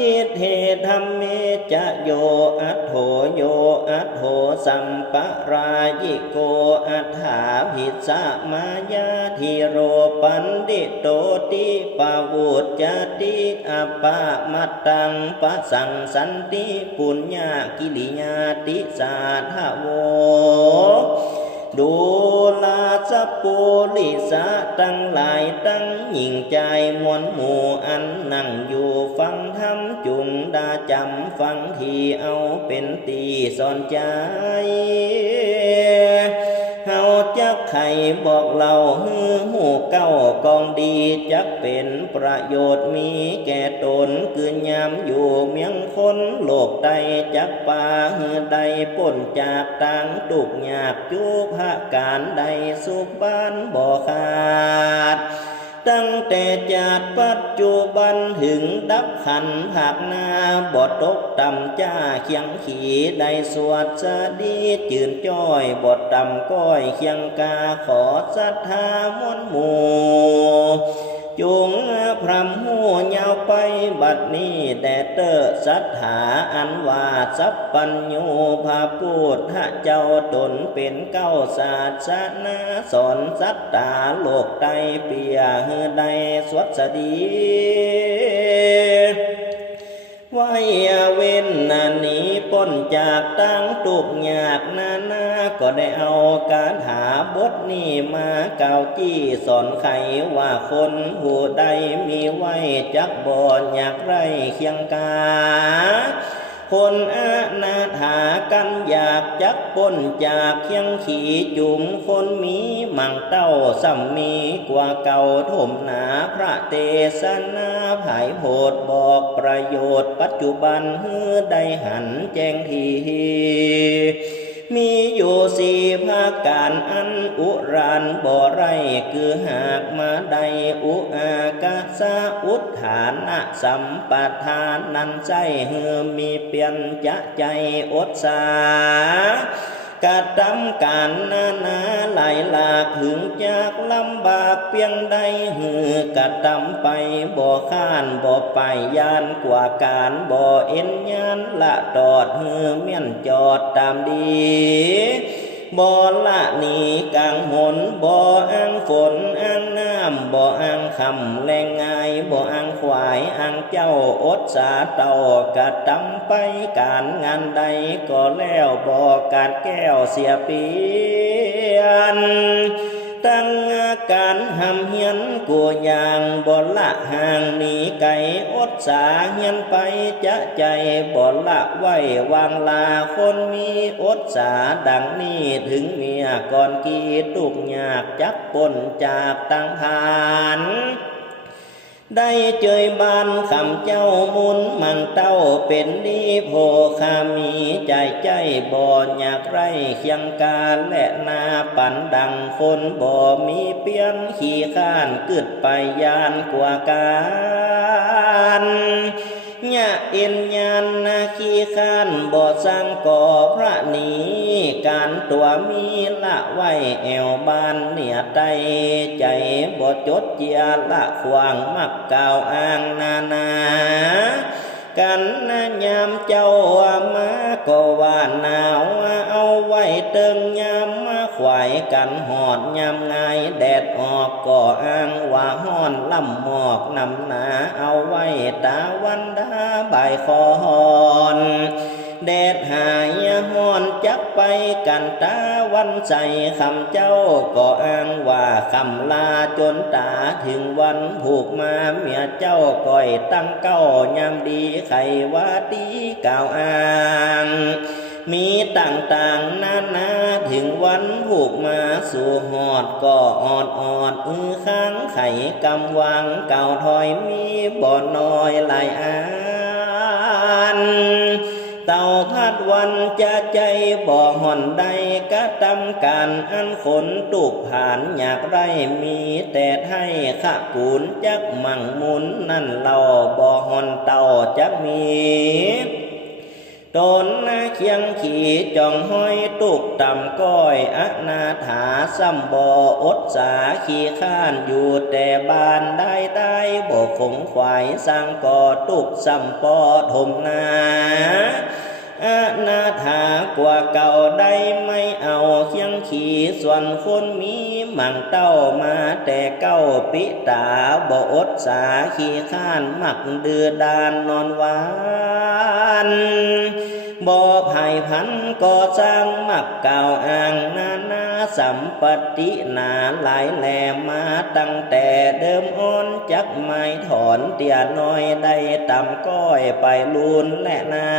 ฮิตเหธรรมเมจะโยอัตโถโยอัตโถสัมปรายิโกอัฏฐาภิสมายาธิโรปันดิโตติปาวุจจติอปะมัตตังปะสังสันติปุญญากิริยาติสาทโว ดูลาสปูลิสะตั้งหลายตั้งหญิงใจมวลหมู่อันนั่งอยู่ฟังธรรมจุงดาจำฟังทีเอาเป็นตีสอนใจ จักไข่บอกเราฮือหูเก้ากองดีจักเป็นประโยชน์มีแก่ตนคือยามอยู่เมียงคนโลกใดจักป่าฮือใดป่นจากต่างตุกหยาบจุกหาการใดสุขบ้านบ่ขาด ตั้งแต่จากปัจจุบันถึงดับขันหากนาบ่ตกต่ำจ้าเคียงขีได้สวดสดีจืนจ้อยบ่ต่ำก้อยเคียงกาขอศรัทธามวนหมู่ จงพรำหูยาวไปบัดนี้แดเตอศรัทธาอันว่าสัพปัญญูพาพูดทะเจ้าตนเป็นเก้าศาสนาสอนสัตตาโลกไตเปียหือใดสวัสดีไว้เว้นนานี้ป้นจากตั้งตุกยากนานา ก็ได้เอาการหาบทนี้มาเก่าจี้สอนไขว่าคนผู้ใดมีไว้จักบอนอยากไรเคียงกาคนอานาถากันอยากจักป้นจากเคียงขี่จุ่มคนมีมังเต้าสัมมีกว่าเก่าถมหนาพระเตสนาภายโพดบอกประโยชน์ปัจจุบันเฮือได้หันแจ้งที มีอยู่สี่ภาคการอันอุรานบ่อไรคือหากมาใดอุอากาสาอุทฐานะสัมปทานนันใจเฮือมีเปลี่ยนจะใจอดสา กระทำการนานาหลายหลากหึงจากลำบากเพียงใดหือกระทำไปบ่ข้านบ่ไปยานกว่าการบ่เอ็นยานละตอดหือเมียนจอดตามดี บ่ละหนีกลางหนบ่อ้างฝนอ้างน้ำบ่อ้างคำแรงง่ายบ่อ้างควายอ้างเจ้าอดสาเต่ากระตำไปการงานใดก็แล้วบ่การแก้วเสียเปลียน ตั้งการหำเฮียนกัวอย่างบ่ละห่างหนีไก่อดสาเฮียนไปจะใจบ่ละไว้วางลาคนมีอดสาดังนี้ถึงเมียก่อนกีดุกยากจักปนจากตังหาน ได้เจยบานคำเจ้ามุนมันเต้าเป็นดีโพคามีใจใจบ่อยากไรเคียงกาและนาปันดังคนบ่มีเปียนขี่ข้านกึดไปยานกว่าการ ญาเอ็นยานนาขี้ข้านบ่สร้างก่อพระนีการตัวมีละไว้แอวบานเนี่ยใจใจบ่จดเจียละขวางมักกล่าวอ้างนานา กันนายามเจ้ามา กันหอดยามไงแดดออกก็อ้างว่าห้อนลำหมอกนำหนาเอาไว้ตาวันดาบ่ายคอนแดดหายห้อนจักไปกันตาวันใส่คำเจ้าก็อ้างว่าคำลาจนตาถึงวันผูกมาเมียเจ้าก่อยตั้งเก้ายามดีไขว่าดีกล่าวอ้าง มีต่างๆนานาถึงวันผูกมาสู่หอดก็ออดออดอือค้างไข่กำวังเก่าถอยมีบ่อน้อยหลายอ้างเต่าพัดวันจะใจบ่อห่อนใดกะตำการอันขนตุกผ่านอยากไรมีแต่ให้ขะกูลจักมั่งมุนนั่นเราบ่อห่อนเต่าจักมี ตนเคียงขี่จองห้อยตุกต่ำก้อยอนาถาซ้ำบ่ออดสาขี่ข้านอยู่แต่บ้านได้ได้บ่ขงขวายสร้างก่อตุกซ้ำปอถมนา อนาถากว่าเก่าได้ไม่เอาเคียงขี่ส่วนคนมีมั่งเต้ามาแต่เก้าปิตาบอดสาขี่ข้านมักเดือดานนอนวานบ่อไผ่พันก่อสร้างมักเก่าอ่างนานาสัมปตินาหลายแหลมมาตั้งแต่เดิมอ่อนจักไม้ถอนเตี่ยน้อยได้ต่ำก้อยไปลูนและนา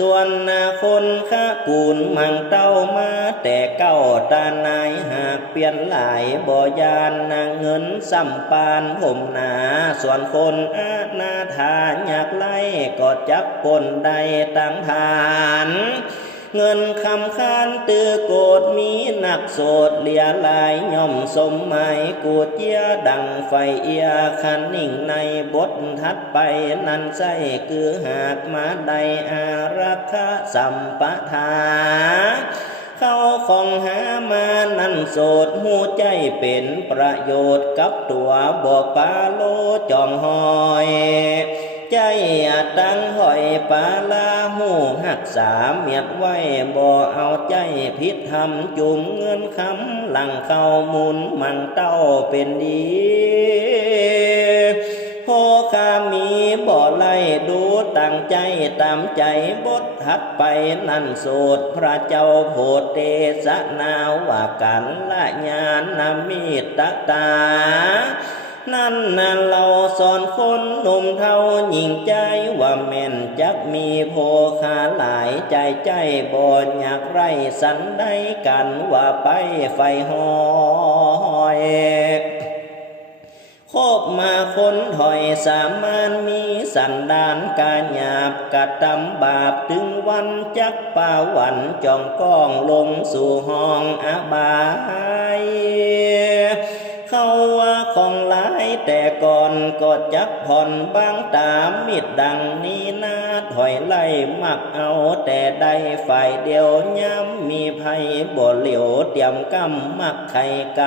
ส่วนนาคนข้าปูนมังเต้ามาแต่เก้าตานายหากเปลี่ยนหลายบ่ยานนางเงินสัมปานผมหนา ส่วนคนอาณาทานอยากไล่ก็จับปนได้ตั้งทาน เงินคำคานตือโกดมีหนักโสดเหลียลายย่อมสมหมายกูเจียดังไฟเอียคันนิ่งในบททัดไปนันใส่คือหากมาใดอารักขาสัมปทาเข้าของหามานั่นโสดหูใจเป็นประโยชน์กับตัวบ่ปาโลจอมหอย ใจตั้งหอยปลาลาหูหักสามเมียดไว้บ่เอาใจพิษทำจุ่มเงินคำหลังเข้ามุนมันเต้าเป็นดีโหคามีบ่ไล่ดูตั้งใจตามใจบททัดไปนั่นโสดพระเจ้าโพเตสนาว่ากันละญาณนามิตตา นั่นน่ะเราสอนคนหนุ่มเท่าหญิงใจว่าแม่นจักมีโพคาหลายใจใจบ่อยากไรสันได้กันว่าไปไฟหอยคบมาคนถอยสามานมีสันดานกาหยาบกระตำบาปถึงวันจักป่าวันจองก้องลงสู่ห้องอาบาย เขาว่าของหลายแต่ก่อนก็จักผ่อนบางตามมิดดังนี้นาถอยไล่มักเอาแต่ได้ฝ่ายเดียวย้ำมีภัยบ่เหลียวเตรียมกำมักไข่ก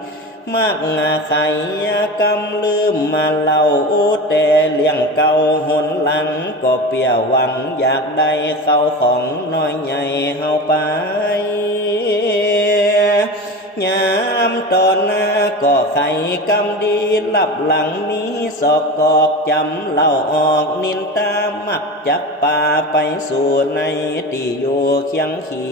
ำมากงาไขยากำลืมมาเล่าโอ้แต่เลี้ยงเก่าหนหลังก็เปียหวังอยากได้เข้าของน้อยใหญ่เฮาไปยา ตอนหน้าก็ไข่กำดีหลับหลังมีศอกกอกจำเล่าออกนินตามักจักป่าไปสู่ในที่อยู่เคียงขี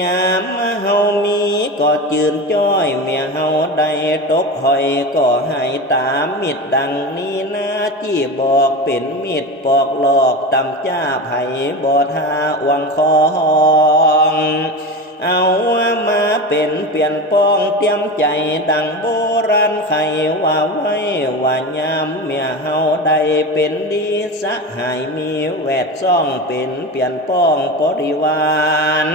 ยามเฮามีก็จืนจ้อย เมียเฮาได้ตกหอยก็ให้ตามมิดดังนี้นะจี้บอกเป็นมิดปอกหลอกตำจ้าไผ่บ่ทาวังคอง เอามาเป็นเปลี่ยนป้องเตรียมใจดังโบราณไขว่าไว้ว่ายามเมียเฮาได้เป็นดีสะหายมีแวดซ่องเป็นเปลี่ยนป้องบริวาร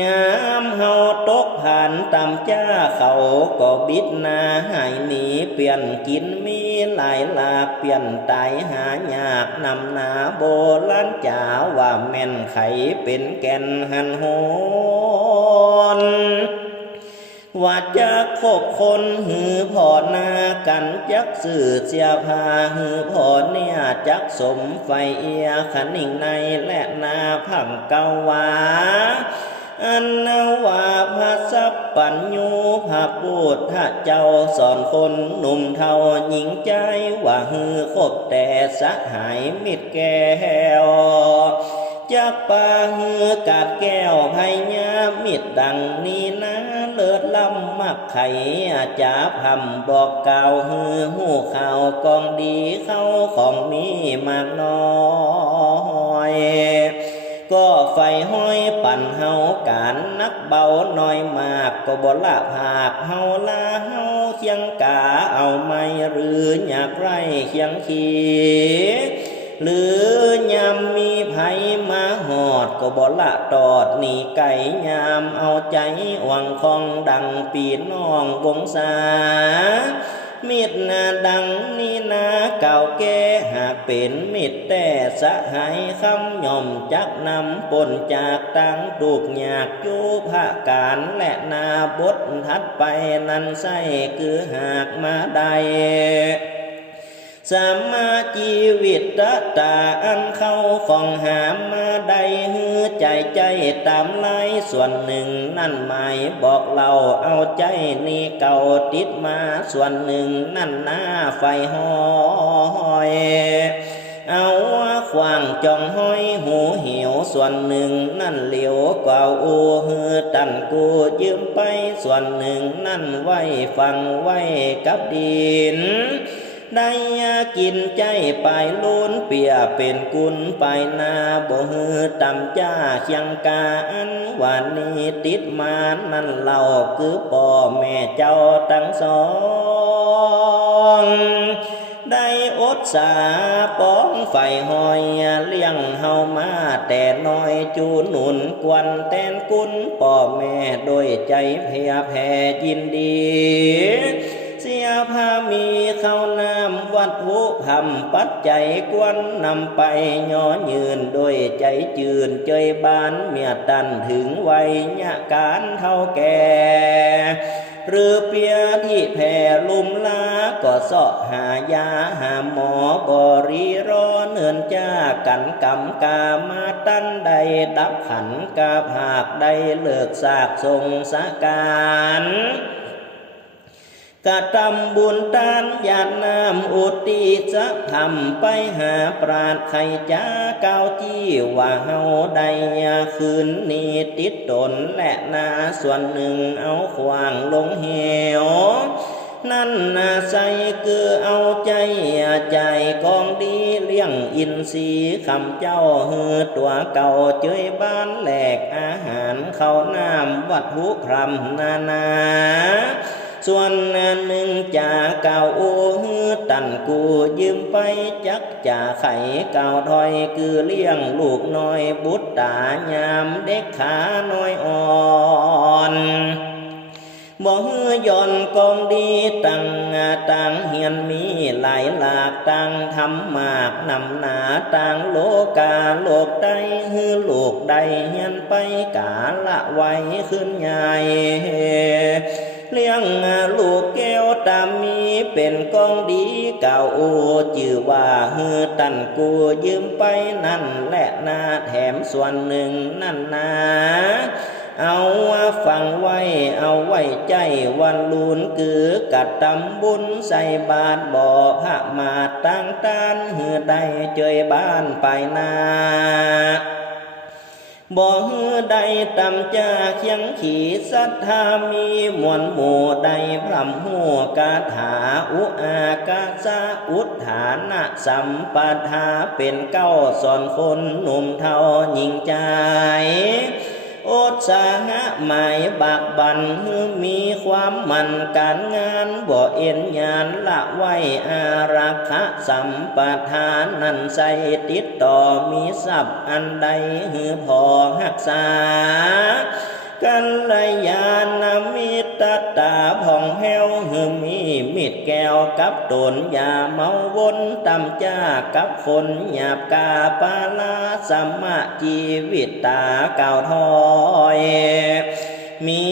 ยามเฮาตกผ่านตำจ้าเขาก็บิดนาหายหนีเปลี่ยนกิน หลายลาเปลี่ยนตายหายากนำหนาโบราณจ๋าว่าแม่นไขเป็นแก่นหันโหนว่าจะคบคนหือพอหน้ากันจักสื่อเสียพาหือพอเนี่ยจักสมไฟเอียขันนิ่งในและนาพังเกาวา อันนาวาพระสัพปัญญูพระพุทธเจ้าสอนคนหนุ่มเทาหญิงใจว่าฮือคบแต่สหายมิตรแก้วจากปาหือกาดแก้วไพญามิดดังนี้นะเลิศล้ำมักไข่อาจาพำบอกกล่าวหือหูข่าวกองดีเข้าของมีมากน้อย ก็ไฟห้อยปั่นเฮาการนักเบาน้อยมากก็บ่ละผากเฮาลาเฮาเคียงกาเอาไม่หรืออยากไรเคียงขีหรือยามมีไผมาหอดก็บ่ละตอดหนีไก่ยามเอาใจหวังคองดังปีน้องวงศา มิดนาดังนี่นาเก่าแก่หากเป็นมิดแต่สหายคำย่อมจักนำปนจากตังดูกอยากจูภาการและนาบททัดไปนั้นใส่คือหากมาใด สมมาชีวิตตะตาอันเข้าของหามมาได้ฮือใจใจตามไล่ส่วนหนึ่งนั่นหมายบอกเราเอาใจนี่เก่าติดมาส่วนหนึ่งนั่นหน้าไฟห้อยเอาว่าขวางจองห้อยหูเหี่ยวส่วนหนึ่งนั่นเหลียวกว่าอูฮือตันกูยืมไปส่วนหนึ่งนั่นไว้ฟังไว้กับดิน ได้กินใจไปล้นเปียเป็นกุลไปนาบ่ฮือตำจ้าเชียงกาอันวันนี้ติดมานั่นเราคือพ่อแม่เจ้าทั้งสองได้อดสาป้องไฟหอยเลี้ยงเฮามาแต่น้อยจูหนุนกวนแตนกุนพ่อแม่โดยใจเพียแผ่ยินดี สียพามีเข้าน้ำวัดหุพำปัดใจกวนนำไปย่อยืนโดยใจจืนเจยบานเมียตันถึงวัยญะการเท่าแก่หรือเปียที่แผ่ลุมลาก็เสาะหายาหาหมอบริรอเนื่นจ้ากันกำกามาตั้นใดดับขันกาผากได้เลิกสากทรงสาการ กะทำบุญทานญาติน้ำอุติจะทำไปหาปราดไข่จ้าเก้าจี้ว่าเฮาได้คืนนี้ติดตนและนาส่วนหนึ่งเอาขวางลงเหวนั่นนาใสคือเอาใจใจกองดีเลี้ยงอินทรีย์คำเจ้าฮือตัวเก่าเจยบ้านแหลกอาหารเข้าน้ำวัดหุครำนานา ส่วนหนึ่งจ่าเก่าโอฮือตันกูยืมไปจักจ่าไข่เก่าถอยคือเลี้ยงลูกน้อยบุตรตายามเด็กขาน้อยอ่อนบ่ฮือย่อนกองดีตั้งต่างเฮียนมีหลายหลากต่างทำมากนำหนาต่างโลกาโลกใดฮือโลกใดเฮียนไปกาละไว้ขึ้นใหญ่ เลี้ยงลูกแก้วตามมีเป็นกองดีเก่าโอจือว่าฮือตันกูยืมไปนั่นแหละนาแถมส่วนหนึ่งนั่นนาเอาฟังไว้เอาไว้ใจวันลุนคือกัดตำบุญใส่บาทบ่อพระมาตั้งตานเหือใดเจยบ้านไปนา บ่ฮือใดตำจาเคียงขี่ศรัทธามีมวลหมู่ใดพร่ำหัวกาถาอุอากาสาอุทธานะสัมปทาเป็นเก้าสอนคนหนุ่มเทาหญิงใจ โอดสาหะหมายบากบันมีความมันการงานบ่เอ็นยานละไว้อารักขะสัมปทานนันใสติดต่อมีสับอันใดหือพอหักษากัลยาณมิ ตรตาผ่องแห้วหือมีมิดแก้วกับตนยาเมาวนตำจ้ากับคนหยาบกาปาลาสัมมาชีวิตตาเก่าถอยมี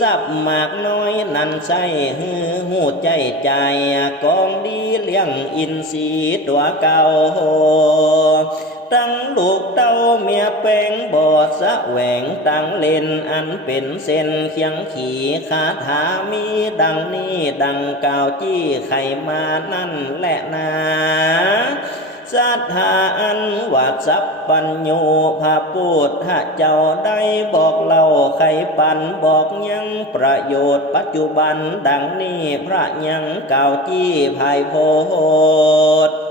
ทรัพย์มากน้อยนั่นใส่ฮือหูใจใจกองดีเลี้ยงอินทรีย์ตัวเก่า ตั้งลูกเต้าเมียแป้งบอดสะแหวงตั้งเล่นอันเป็นเส้นเคียงขี่คาถามีดังนี้ดังกาวจี้ไขมานั่นแหละนาศรัทธาอันวัดสัพปัญโยพระพุทธเจ้าได้บอกเล่าไขปันบอกยังประโยชน์ปัจจุบันดังนี้พระยังกาวจี้ภายโพธ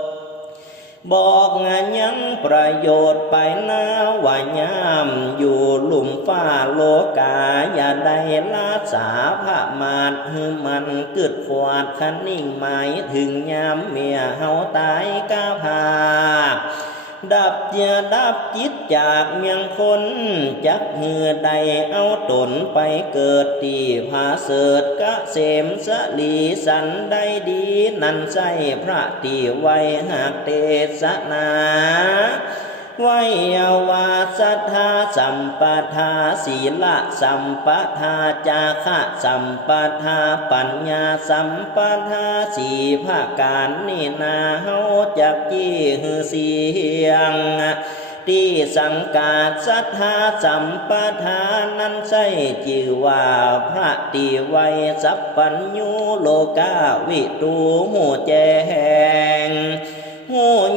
บอกงานยังประโยชน์ไปนาว่ายามอยู่หลุมฟ้าโลกา อย่าได้ลาสาพระมาดหือมันกึดขวาดคันนิ่งหมายถึงยามเมียเฮาตายกาพา ดับยาดับจิตจากเมียงคนจักเหือใดเอาตนไปเกิดตีผาเสดกะเสมสลีสันได้ดี นันใจพระตีไว้หากเตสนา ไวยาวาสัทธาสัมปทาศีละสัมปทาจาคะสัมปทาปัญญาสัมปทาสีภาการนีนาเฮาจักจี้ฮือเสียงที่สังกาศสัทธาสัมปทานั้นใช่จือว่าพระตีไวยสัพปัญญูโลกาวิตูหูแจงหูยังแห่ง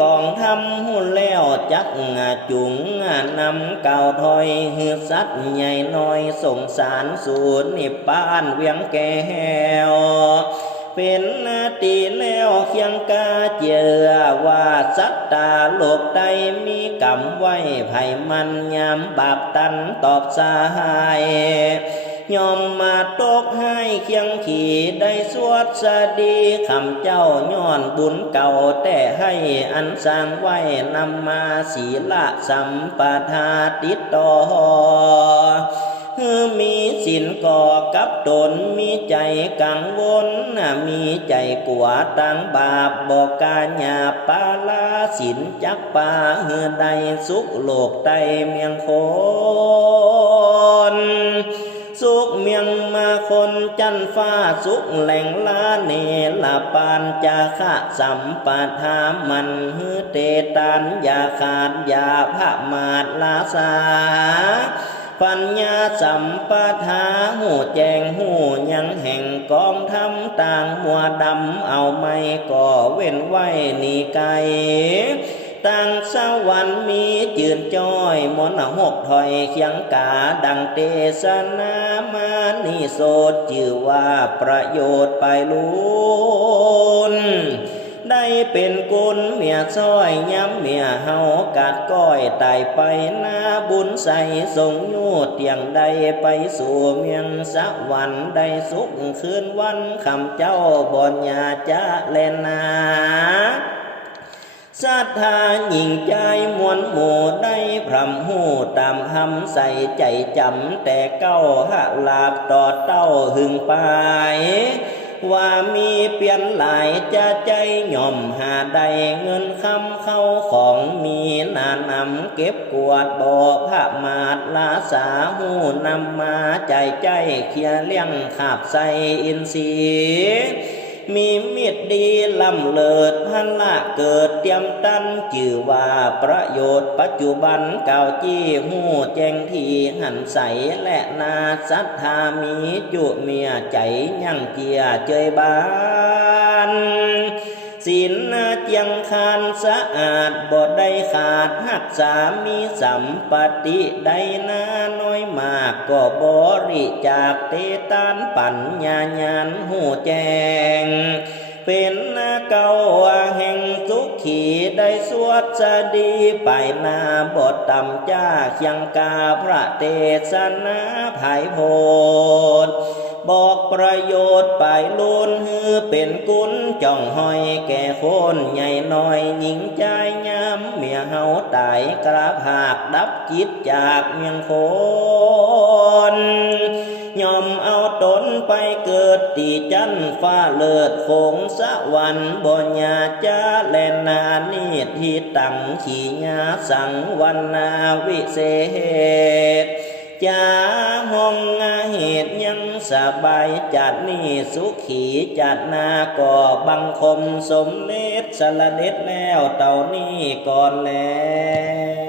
กองทำหูแล้วจักจุงงนำเก่าถอยหือสัตว์ใหญ่น้อยสงสารสูนนิพพานเวียงแก้วเป็นนาตีแล้วเคียงกาเจอว่าสัตตาโลกใดมีกรรมไว้ไผมันยามบาปตันตอบสาย ยอมมาตกให้เคียงขี่ได้สวดสดีคำเจ้าย้อนบุญเก่าแต่ให้อันสร้างไว้นำมาศีละสัมปทาติดต่อคือมีสินก่อกับตนมีใจกังวลมีใจกลัวตั้งบาปบอกกาญาปาลาสินจักปาเฮือใดสุขโลกใดเมียงคน สุขเมียงมาคนจันฟ้าสุขแหล่งลาเนลาปานจาคะสัมปทามันฮือเตตันยาขาดยาพระมาดลาสาปัญญาสัมปทาหูแจงหูยังแห่งกองทำต่างมัวดำเอาไม่ก่อเว้นไว้นีไก ตั้งสวรรค์มีจืนจ้อยมนหกถอยเคียงกาดังเตสนามานิโสดจือว่าประโยชน์ไปลุนได้เป็นกุลเมียซ้อยย้ำเมียเฮากาดก้อยตายไปหน้าบุญใส่ส่งยูดเตียงใดไปสู่เมียงสะวันได้สุขคืนวันคำเจ้าบอนยาจะเลนนา ศรัทธาหญิงใจมวลหมู่ได้พรำหูตามคำใส่ใจจำแต่เก้าหะลาบต่อเต้าหึงไปว่ามีเปลี่ยนหลายจะใจหย่อมหาใดเงินคำเข้าของมีนานำเก็บกวาดบ่อพระมาดลาสาหูนำมาใจใจเคียเลี้ยงขาบใส่อินทรีย์มีมิตรดีลำเลิศ พันละเกิดเตรียมตันจือว่าประโยชน์ปัจจุบันเก่าจี้หูแจงทีหันใสและนาศรัทธามีจุเมียใจยังเจียเจยบานศีลนาเจียงคานสะอาดบ่ได้ขาดหักสามีสัมปติได้นาน้อยมากก็บริจากเตตานปัญญาญาณหูแจง เป็นนาเก่าแห่งสุขีได้สวดสดีไปนาบทตำจ้าเคียงกาพระเทศนาภายโพธบอกประโยชน์ไปลุนฮือเป็นกุลจ่องหอยแก่คนใหญ่น้อยหญิงใจย้ำเมียเฮาตายกระผากดับจิตจากเมียงคน ยอมเอาตนไปเกิดตีจันฟ้าเลิศคงสวรรค์บญญาจาแลนานิที่ตั้งขีญาสังวันนาวิเศษจาห้องอาเหตุยังสบายจัดนี่สุขีจัดนาก่อบังคมสมเด็จสละเด็จแล้วเต่านี่ก่อนแล้ว